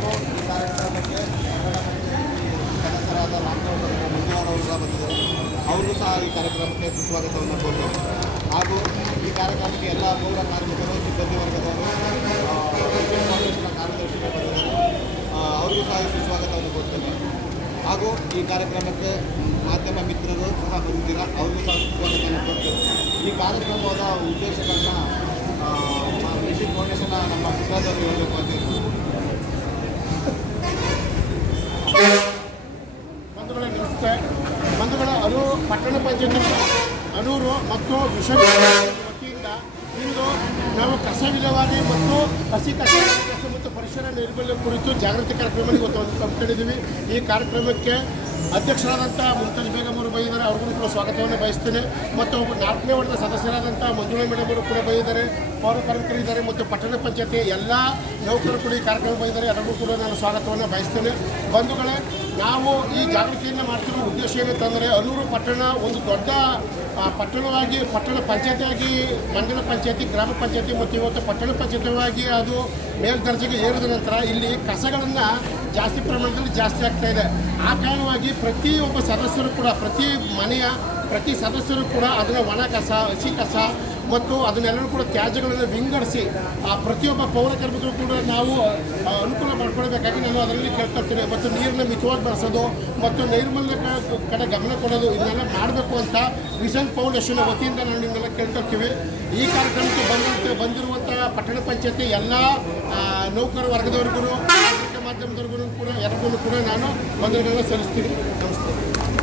ಈ ಕಾರ್ಯಕ್ರಮಕ್ಕೆ ಸದಸ್ಯರಾದ ಮಂಜುವಾರ ಅವರು ಸಹ ಬಂದಿದ್ದಾರೆ ಅವ್ರಿಗೂ ಸಹ ಈ ಕಾರ್ಯಕ್ರಮಕ್ಕೆ ಸುಸ್ವಾಗತವನ್ನು ಕೋರ್ತೇವೆ ಹಾಗೂ ಈ ಕಾರ್ಯಕ್ರಮಕ್ಕೆ ಎಲ್ಲ ಪೌರ ಕಾರ್ಮಿಕರು, ಸಿಬ್ಬಂದಿ ವರ್ಗದವರು ಕಾರ್ಯದರ್ಶಿಗಳು ಬಂದಿದ್ದಾರೆ ಅವ್ರಿಗೂ ಸಹ ಸುಸ್ವಾಗತವನ್ನು ಕೊಡ್ತೇನೆ ಹಾಗೂ ಈ ಕಾರ್ಯಕ್ರಮಕ್ಕೆ ಮಾಧ್ಯಮ ಮಿತ್ರರು ಸಹ ಬಂದಿದ್ದೀರಾ ಅವ್ರಿಗೂ ಸಹ ಸುಸ್ವಾಗತವನ್ನು ಕೋರ್ತೇವೆ ಈ ಕಾರ್ಯಕ್ರಮದ ಉದ್ದೇಶಗಳನ್ನ ಬಂಧುಗಳೇ ನಮಸ್ತೆ ಬಂಧುಗಳ ಅನೂರು ಪಟ್ಟಣ ಪಂಚಾಯತ್ ಅನೂರು ಮತ್ತು ವಿಶ್ವ ವತಿಯಿಂದ ಇಂದು ನಾವು ಕಸ ವಿಲೇವಾರಿ ಮತ್ತು ಕಸ ಕಸ ಮತ್ತು ಪರಿಸರ ನೈರ್ಮಲ್ಯ ಕುರಿತು ಜಾಗೃತಿ ಕಾರ್ಯಕ್ರಮ ಇವತ್ತು ಹಮ್ಮಿಕೊಂಡಿದ್ದೀವಿ ಈ ಕಾರ್ಯಕ್ರಮಕ್ಕೆ ಅಧ್ಯಕ್ಷರಾದಂತಹ ಮುಮ್ತಾಜ್ ಬೇಗಂ ಅವರು ಬೈದಿದ್ದಾರೆ, ಅವ್ರಿಗೂ ಕೂಡ ಸ್ವಾಗತವನ್ನು ಬಯಸ್ತೇನೆ. ಮತ್ತು ಒಬ್ಬ ನಾಲ್ಕನೇ ವರ್ಗದ ಸದಸ್ಯರಾದಂಥ ಮಂಜುಳಾ ಮೇಡಮ್ ಅವರು ಕೂಡ ಬೈದಿದ್ದಾರೆ. ಪೌರ ಕಾರ್ಮಿಕರಿದ್ದಾರೆ ಮತ್ತು ಪಟ್ಟಣ ಪಂಚಾಯತಿ ಎಲ್ಲ ನೌಕರರು ಕೂಡ ಈ ಕಾರ್ಯಕ್ರಮ ಬೈದಿದ್ದಾರೆ. ಎಲ್ಲರಿಗೂ ಕೂಡ ನಾನು ಸ್ವಾಗತವನ್ನು ಬಯಸ್ತೇನೆ. ಬಂಧುಗಳೇ, ನಾವು ಈ ಜಾಗೃತಿಯನ್ನು ಮಾಡ್ತಿರೋ ಉದ್ದೇಶ ಏನಂತಂದರೆ ಅನೂರು ಪಟ್ಟಣ ಒಂದು ದೊಡ್ಡ ಪಟ್ಟಣವಾಗಿ, ಪಟ್ಟಣ ಪಂಚಾಯತಿಯಾಗಿ, ಮಂಡಲ ಪಂಚಾಯತಿ, ಗ್ರಾಮ ಪಂಚಾಯತಿ ಮತ್ತು ಇವತ್ತು ಪಟ್ಟಣ ಪಂಚಾಯತಿಯಾಗಿ ಅದು ಮೇಲ್ದರ್ಜೆಗೆ ಏರಿದ ನಂತರ ಇಲ್ಲಿ ಕಸಗಳನ್ನು ಜಾಸ್ತಿ ಪ್ರಮಾಣದಲ್ಲಿ ಜಾಸ್ತಿ ಆಗ್ತಾ ಇದೆ. ಆ ಕಾರಣವಾಗಿ ಪ್ರತಿಯೊಬ್ಬ ಸದಸ್ಯರು ಕೂಡ, ಪ್ರತಿ ಮನೆಯ ಪ್ರತಿ ಸದಸ್ಯರು ಕೂಡ ಅದನ್ನು ಒಣ ಕಸ, ಹಸಿ ಕಸ ಮತ್ತು ಅದನ್ನೆಲ್ಲರೂ ಕೂಡ ತ್ಯಾಜ್ಯಗಳನ್ನು ವಿಂಗಡಿಸಿ, ಆ ಪ್ರತಿಯೊಬ್ಬ ಪೌರ ಕಾರ್ಮಿಕರು ಕೂಡ ನಾವು ಅನುಕೂಲ ಮಾಡ್ಕೊಳ್ಬೇಕಾಗಿ ನಾನು ಅದರಲ್ಲಿ ಕೇಳ್ಕೊಳ್ತೀನಿ. ಮತ್ತು ನೀರನ್ನ ಮಿತವಾಗಿ ಬಳಸೋದು ಮತ್ತು ನೈರ್ಮಲ್ಯ ಕಡೆ ಗಮನ ಕೊಡೋದು, ಇದನ್ನೆಲ್ಲ ಮಾಡಬೇಕು ಅಂತ ವಿಷನ್ ಫೌಂಡೇಶನ್ ವತಿಯಿಂದ ನಾವು ನಿಮ್ಮೆಲ್ಲ ಕೇಳ್ಕೊಳ್ತೀವಿ. ಈ ಕಾರ್ಯಕ್ರಮಕ್ಕೆ ಬಂದಂತೆ ಬಂದಿರುವಂಥ ಪಟ್ಟಣ ಪಂಚಾಯತಿ ಎಲ್ಲ ನೌಕರ ವರ್ಗದವರಿಗೂ ಮಾಧ್ಯಮದವರಿಗೂ ಕೂಡ ಎಲ್ಲರಿಗೂ ಕೂಡ ನಾನು ವಂದನೆಗಳನ್ನ ಸಲ್ಲಿಸ್ತೀನಿ. ನಮಸ್ತೆ.